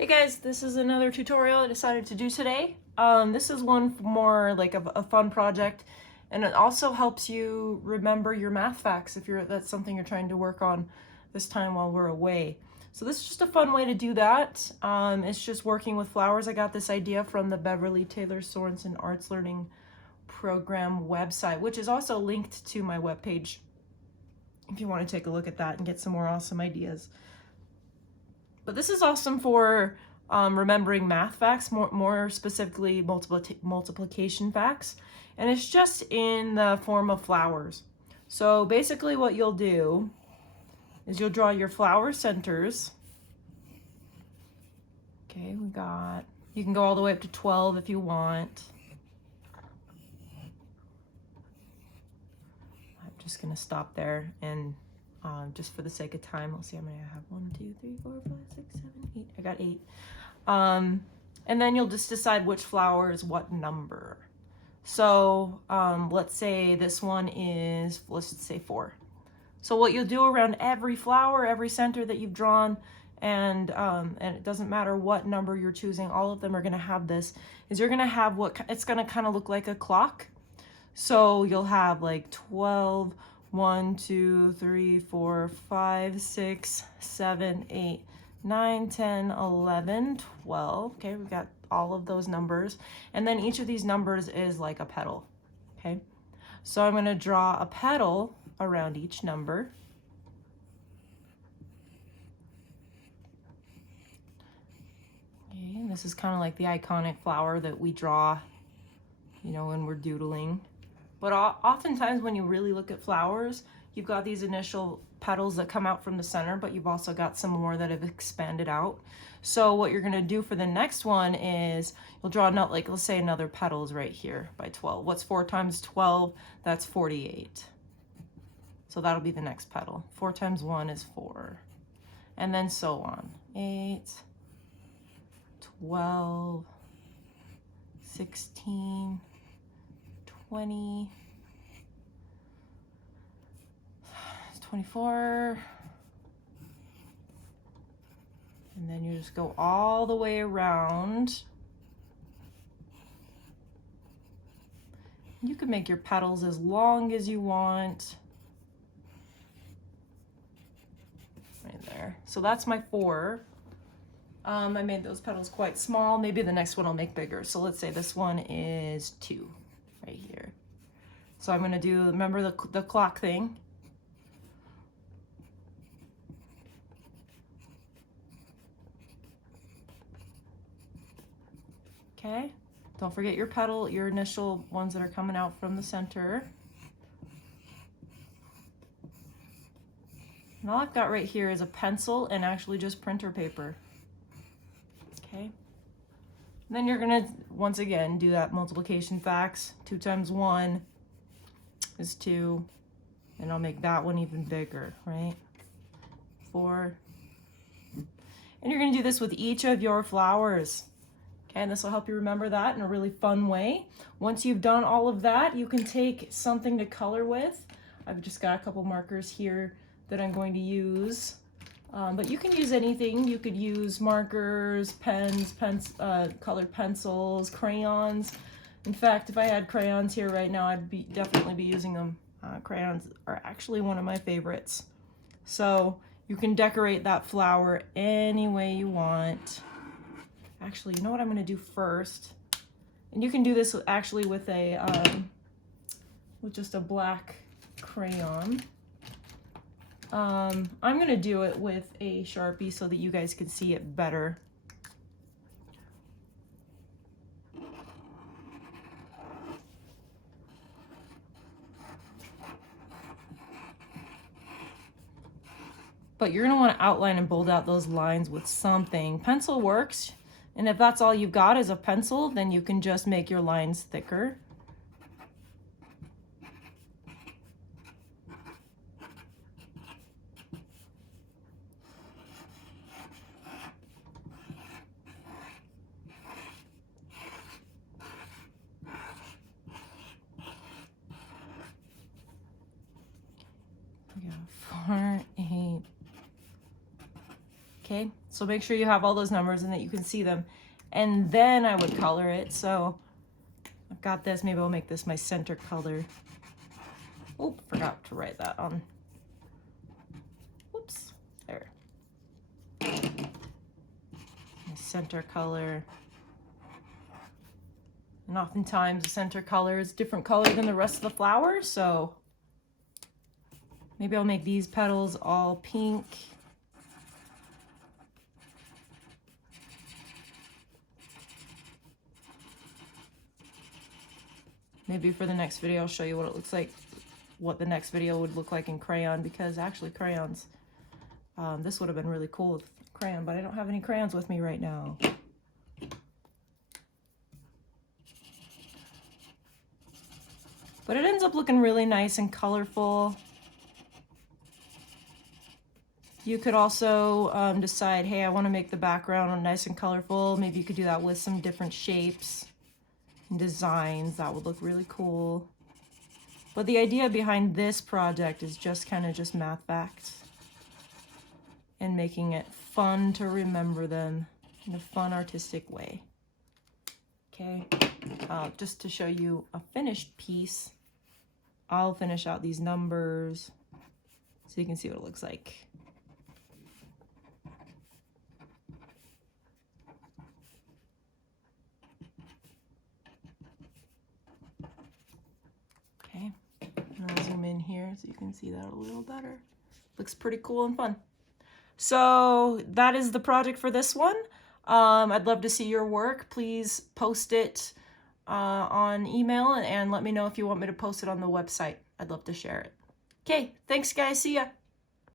Hey guys, this is another tutorial I decided to do today. This is one more like a fun project, and it also helps you remember your math facts if that's something you're trying to work on this time while we're away. So this is just a fun way to do that. It's just working with flowers. I got this idea from the Beverly Taylor Sorensen Arts Learning Program website, which is also linked to my webpage if you want to take a look at that and get some more awesome ideas. But this is awesome for remembering math facts, more specifically multiplication facts. And it's just in the form of flowers. So basically what you'll do is you'll draw your flower centers. Okay, you can go all the way up to 12 if you want. I'm just gonna stop there and just for the sake of time, let's see how many I have. 1, 2, 3, 4, 5, 6, 7, 8. I got 8. And then you'll just decide which flower is what number. So let's say this one is, let's say 4. So what you'll do around every flower, every center that you've drawn, and it doesn't matter what number you're choosing, all of them are going to have this, is you're going to have it's going to kind of look like a clock. So you'll have like 12, 1, 2, 3, 4, 5, 6, 7, 8, 9, 10, 11, 12. Okay, we've got all of those numbers. And then each of these numbers is like a petal. Okay, so I'm going to draw a petal around each number. Okay, and this is kind of like the iconic flower that we draw, you know, when we're doodling. But oftentimes when you really look at flowers, you've got these initial petals that come out from the center, but you've also got some more that have expanded out. So what you're gonna do for the next one is you'll draw, like let's say another petal is right here by 12. What's 4 times 12? That's 48. So that'll be the next petal. 4 times 1 is 4. And then so on. 8, 12, 16, 20, 24, and then you just go all the way around. You can make your petals as long as you want. Right there. So that's my 4. I made those petals quite small. Maybe the next one I'll make bigger. So let's say this one is 2. Right here. So I'm going to do, remember the clock thing? Okay. Don't forget your petal, your initial ones that are coming out from the center. And all I've got right here is a pencil and actually just printer paper. Okay. Then you're going to, once again, do that multiplication facts. 2 times 1 is 2. And I'll make that one even bigger, right? 4. And you're going to do this with each of your flowers. Okay, and this will help you remember that in a really fun way. Once you've done all of that, you can take something to color with. I've just got a couple markers here that I'm going to use. But you can use anything. You could use markers, pens, colored pencils, crayons. In fact, if I had crayons here right now, I'd definitely be using them. Crayons are actually one of my favorites. So you can decorate that flower any way you want. Actually, you know what I'm going to do first? And you can do this actually with with just a black crayon. I'm going to do it with a Sharpie so that you guys can see it better. But you're going to want to outline and bold out those lines with something. Pencil works, and if that's all you've got is a pencil, then you can just make your lines thicker. We got 4, 8. Okay, so make sure you have all those numbers and that you can see them. And then I would color it. So I've got this, maybe I'll make this my center color. Oh, forgot to write that on. Whoops, there. My center color. And oftentimes the center color is different color than the rest of the flower, so maybe I'll make these petals all pink. Maybe for the next video I'll show you what it looks like, what the next video would look like in crayon, because actually crayons, this would have been really cool with crayon, but I don't have any crayons with me right now. But it ends up looking really nice and colorful. You could also decide, hey, I want to make the background nice and colorful. Maybe you could do that with some different shapes and designs. That would look really cool. But the idea behind this project is just kind of just math facts and making it fun to remember them in a fun, artistic way. Okay, just to show you a finished piece, I'll finish out these numbers so you can see what it looks like. Okay, and I'll zoom in here so you can see that a little better. Looks pretty cool and fun. So that is the project for this one. I'd love to see your work. Please post it on email and let me know if you want me to post it on the website. I'd love to share it. Okay, thanks guys, see ya.